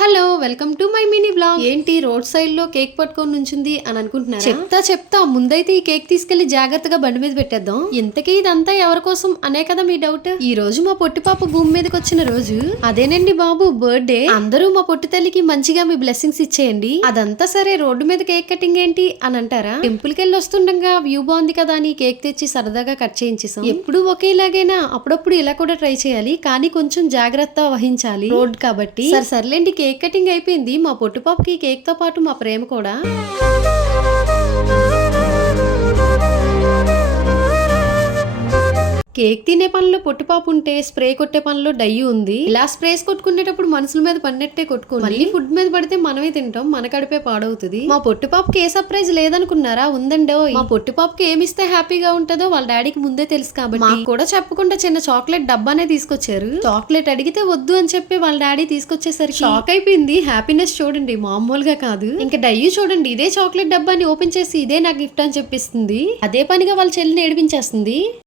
Hello welcome to my mini blog. ఏంటి road side లో cake పట్టుకొని నుంచింది అని అనుకుంటున్నారా? చెప్తా ముందైతే ఈ కేక్ తీసుకెళ్లి జాగ్రత్తగా బండి మీద పెట్టేద్దాం. ఇంతకీ ఇదంతా ఎవరి కోసం అనే కదా మీ డౌట్. ఈ రోజు మా పొట్టి పాప భూమి మీదకి వచ్చిన రోజు. అదేనండి బాబు బర్త్డే. అందరూ మా పొట్టి తల్లికి మంచిగా మీ బ్లెస్సింగ్స్ ఇచ్చేయండి. అదంతా సరే, రోడ్డు మీద కేక్ కటింగ్ ఏంటి అని అంటారా? టెంపుల్ కి వెళ్ళి వస్తుండగా వ్యూ బాగుంది కదా అని కేక్ తెచ్చి సరదాగా కట్ చేయించేసాం. ఎప్పుడు ఒకేలాగైనా అప్పుడప్పుడు ఇలా కూడా ట్రై చేయాలి, కానీ కొంచెం జాగ్రత్త వహించాలి రోడ్ కాబట్టి. సర్లేండి, కేక్ కటింగ్ అయిపోయింది. మా పొట్టు పాపకి కేక్ తో పాటు మా ప్రేమ కూడా. కేక్ తినే పనిలో పొట్టిపాపు ఉంటే స్ప్రే కొట్టే పనిలో డయ్యి ఉంది. ఇలా స్ప్రేస్ కొట్టుకునేటప్పుడు మనుషుల మీద పడినట్టే కొట్టుకోండి. మళ్ళీ ఫుడ్ మీద పడితే మనమే తింటాం, మన కడిపే పాడవుతుంది. మా పొట్టిపాపుకి ఏ సర్ప్రైజ్ లేదనుకున్నారా? ఉందండో. మా పొట్టిపాపుకి ఏమిస్తే హ్యాపీగా ఉంటుందో వాళ్ళ డాడీకి ముందే తెలుసు కాబట్టి మాకు కూడా చెప్పకుండా చిన్న చాక్లెట్ డబ్బానే తీసుకొచ్చారు. చాక్లెట్ అడిగితే వద్దు అని చెప్పి వాళ్ళ డాడీ తీసుకొచ్చేసరికి షాక్ అయిపోయింది. హ్యాపీనెస్ చూడండి, మామూలుగా కాదు. ఇంకా డయ్యి చూడండి, ఇదే చాక్లెట్ డబ్బాని ఓపెన్ చేసి ఇదే నా గిఫ్ట్ అని చెప్పిస్తుంది. అదే పనిగా వాళ్ళ చెల్లిని ఏడిపించేస్తుంది.